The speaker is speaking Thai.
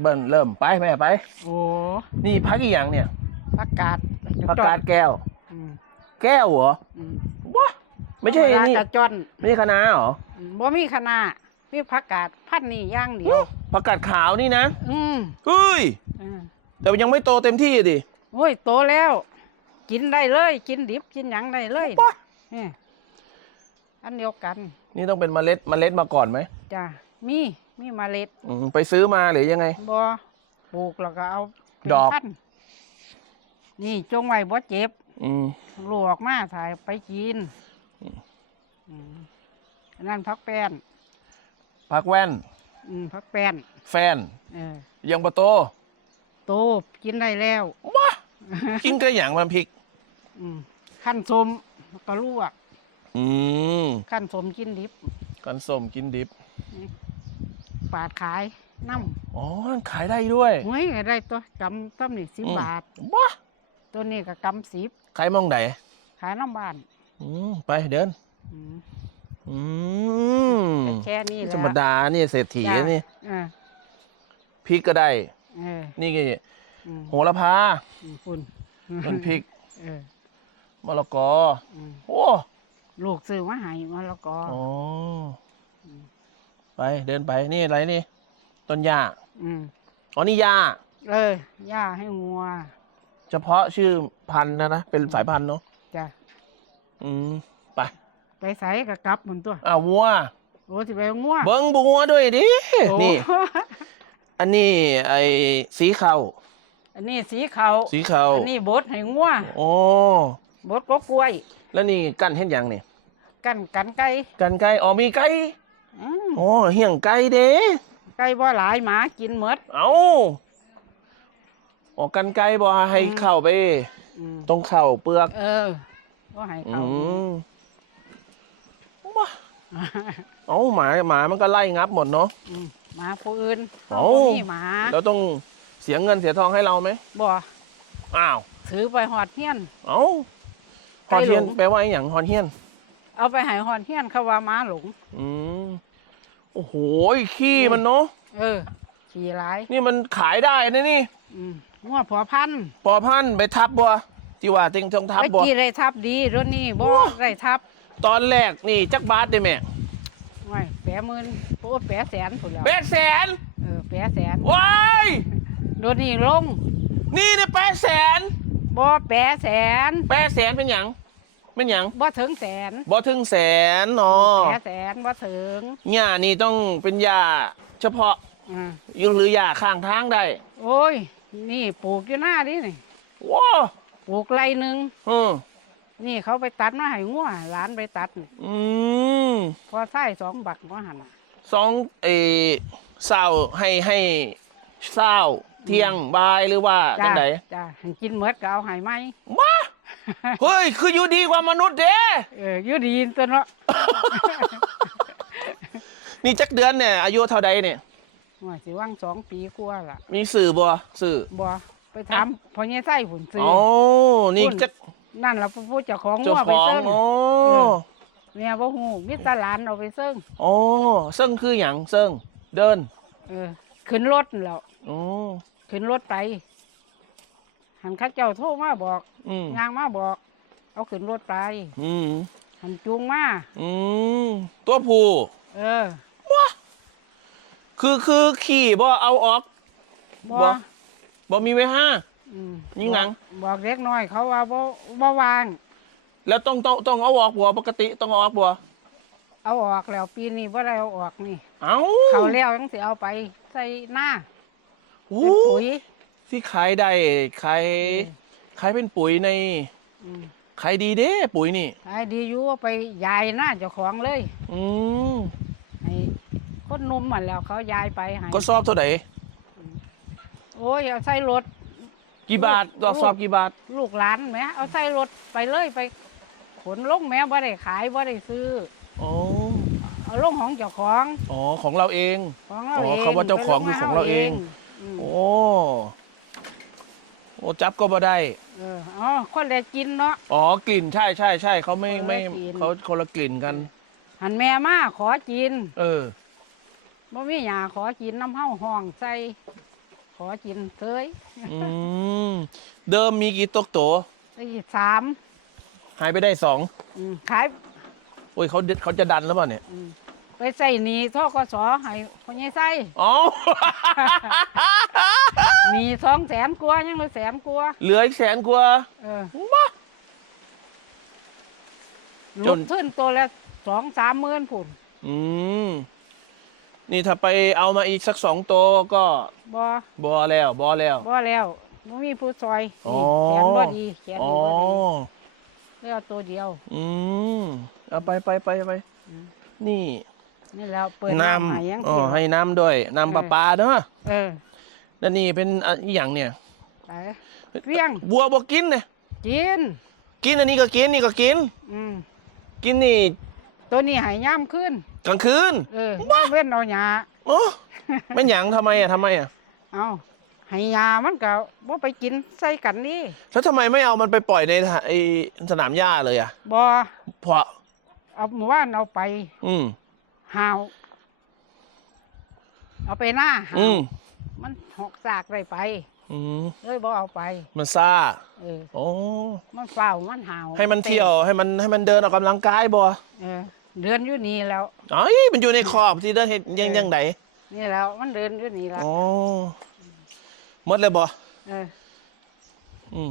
เบิ่นเริ่มไปแม่ไป โอ้นี่พักอีกอย่างเนี่ยผักกาดผักกาดแก้ว อืมแก้วเหรออืมว้าไม่ใช่ธรรดานี่กระจ้อนไม่ใช่คะน้าเหรออืมบ่มีคณะมีผักกาดพันนี่อย่างเดียวผักกาดขาวนี่นะอืมเฮ้ยอืมแต่มันยังไม่โตเต็มที่ดิโอ้ยโตแล้ว กินได้เลย กินดิบกินหยังได้เลยว้านี่อันเดียวกัน นี่ต้องเป็นเมล็ดเมล็ดมาก่อนไหมจ้ะมี มีเมล็ดอืมไปซื้อมาหรือยังไง บ่ปลูกแล้วก็เอาเป็นดอก พันธุ์นี่จงไว้บ่เจ็บอืมลูกออกมาถ่ายไปกินอืมอันนั้นพักแป้นพักแว่น อืมพักแป้นแฟน เออยังปะโตโตกินได้แล้วว้ากินกระหย่างมันพริก อืมขั้นสมแล้วก็ลวกอืมขั้นสมกินดิบ กันส้มกินดิบ ปาดขายน้อ๋อนั่นขายได้ด้วยำหวยก็ได้ตัวกำต้มนี่สิบบาทว้าตัวนี้ก็กำสิบขายมองไหนขายน้ำบ้านอืมไปเดินอืมอืมแค่นี้แหละธรรมดานี่เศรษฐีจ้ะนี่เออพริกก็ได้เออนี่ไงอืมโหระพาอืมคุณต้นพริกเออมะละกออืมโอ้ลูกซื้อมาให้มะละกออ๋อม ไปเดินไปนี่อะไรนี่ ต้นหญ้าอืมอ๋อนี่หญ้าเออย่าให้งัวเฉพาะชื่อพันธุ์นะนะเป็นสายพันธุ์เนาะจ้ะอืมไปไปใส่กับกลับหมุนตัวอ่าวัว โอ้สิไปเอางัวเบิ้งบัวด้วยดิโอ้นี่ อันนี้ไอ้สีขาวอันนี้สีขาวสีขาวอันนี้บดให้งัวโอ้บดก็กล้วย แล้วนี่กั้นเห็นยังนี่ กันกันไก่กันไก่อ๋อมีไก่ อืมอ๋อเหี่ยงไก่เด้ไก่บ่หลายหมากินหมดเอาอ๋อกันไก่บ่ให้อืมเข้าไปอืมตรงเข่าเปลือก เออก็ให้อืเขามว้าเอาหมาหมามันก็ไล่งับหมดเนาะอืมหมาผู้อื่นเอ้าบ่มีหมาแล้วต้องเสียเงินเสียทองให้เราไหมบ่อ้าวถือไปหอดเฮียน เอาฮอนเฮียนไก่หลงแปลว่าอหย่างฮอนเฮียน เอาไปให้หอดเฮียนเขาว่าหมาหลง อืม โอ้โหขี้มันเนาะเออขี่หลายนี่มันขายได้นะนี่อืมงัวผัวพันธุ์ปอพันธุ์ไปทับบัวจีว่าเต็งทองทับไอ้บัว กี่ได้ทับดีรถนี่บ่โอ้ได้ทับตอนแรกนี่จักบาทได้แม่ไว้แปะหมื่นโอ้แปะแสนพุ่นแล้วแปดแสนเออแปะแสนว้ายรถนี่ลงนี่เนี่ยแปดแสนบ่แปะแสนแปดแสนเป็นหยัง เป็นหยังบ่ถึงแสนบ่ถึงแสนเนาะแปะแสนบ่ถึงหญ้านี่ต้องเป็นหญ้าเฉพาะอืมหรือหญ้าข้างทางได้โอ้ย นี่ปลูกอยู่หน้าดินี่ว้าปลูกไรหนึ่งอืมนี่เขาไปตัดมาให้งัวหลานไปตัดนี่อืมพอใส่สองบักว่าหันน่ะสองเออเศร้าให้ให้เศร้าเที่ยงบายหรือว่าจังไดจ้าให้กินเมดก็เอาให้ไหมว้า เฮ้ย คืออยู่ดีกว่ามนุษย์เด้เอออยู่ดีตัวเนาะนี่จักเดือนเนี่ยอายุเท่าใดเนี่ยว่าสิว่างสองปีกว่าล่ะ มีสื่อบ่สื่อบ่ไปถามพอเนี่ยไส้ผุนซื้ออ๋อนี่พุ่นจักนั่นล่ะผู้เจ้าของเจ้างัวขไปองเซิ่งโอ้เมียบ่ฮู้มีแตหลานเอาไปเซิ่งโอ้เซิ่งคืออย่างเซิ่งเดิน เออขึ้นรถนั่นแหล้วโอ้ขึ้นรถไป หันเข้าเจ้าโทรมาบอกอืมยางมาบอก เอาขึ้นรถไปอืมหันจูงมาอืมตัวผู้เออคือคือขี่บ่เอาออกบ่บ่บ่มีไว้ห้าอืมยิงหนังบอกบอกเล็กน้อยเขาว่าบ่บ่วาง แล้วต้องต้องต้องเอาออกบัวปกติต้องเอาออกบัวเอาออกแล้วปีนี้บ่ได้เอาออกนี่ เอ้าเขาแล้วยังสิเอาไปใส่หน้าโอ้เป็นปุ๋ย ที่ขายได้ขายขายเป็นปุ๋ยในอืมขายดีเด้ปุ๋ยนี่ ขายดีอยู่เอาไปยายหน้าเจ้าของเลยอืมให้คนหนุ่มมันแล้วเขายายไปให้ก็สอบเท่าไหร่โอ้ยเอาใส่รถ กี่บาทลูกต่อสอบกี่บาท ลูกหลานแหม่เอาใส่รถไปเลยไป ขนลงแหม่บ่ได้ขายบ่ได้ซื้อ อ๋อ เอาลงของเจ้าของอ๋อของเราเอง ของเราอ๋อเองเขาว่าเจ้าของคือของเราเองอืมโอ้ โอ้จับก็บ่ได้ เอออ๋อคนแลกินเนาะ อ๋อกลิ่นใช่ใช่ใช่เขาไม่คนละไม่กลิ่น เขาคนละกลิ่นกัน หันแม่มาขอกินเออ บ่มีหยาขอกินน้ำเฮาห้องใส่อกินเคยอืมเดิมมีกี่ตกโตได้สามหายไปได้สองอืมขายโอ้ยเขาเขาจะดันแล้วเปล่าเนี่ยอืม ไปใส่หนีทกสให้พ่อใหญ่ใส่อ๋อ หนีสองแสนกว่ายังเหลือแสนกว่าเหลืออีกแสนกว่า เออว้าจลุนกขึ้นตัวละสองสามหมื่นผุนอืม นี่ถ้าไปเอามาอีกสักสองตัวก็บ่บอแล้วบอแล้วบ่แล้วบ่มีผู้ซอยอ๋อ นี่แขนบ่ดีแขนอ๋อ นี่บ่ดีแล้วตัวเดียว อืม เอาไปไปไปไป อืม นี่ นี่แล้วเปิดน้น้ำให้ยังำอ๋อเดียวให้น้ำด้วยน้ำประปาเนอะเออแล้วนี่เป็นอะอหย่างเนี่ยไปเพียงบัวบอกกินเนี่ยกิน กินอันนี้ก็กินนี่ก็กิน อืมกินนี่ ตัวนี้ให้ย่ำขึ้นกลางคืน เออเว้นเอาหญ้าโอ้ไม่หยังทำไมอะทำไมอะเอาให้หญ้ามันก็บ่ไปกินใส่กันนี่แล้วทำไมไม่เอามันไปปล่อยในไอ้สนามหญ้าเลยอะบ่เพราะเอาหมู่บ้านเอาไป อืม หาวเอาไปหน้าหาอืวมมันหอกซากได้ไป อืมเลยบ่เอาไปมันซ่าเออโอ้มันเฝ้ามันหาวให้มันเที่ยวให้มันให้มันเดินออกกำลังกายบ่เออเดินอยู่นี่แล้ว เอ้ยมันอยู่ในขอบที่เดินเห็นยังยังไงนี่แล้ว มันเดินอยู่นี่แล้วอ๋อหมดเลยบ่เอออืม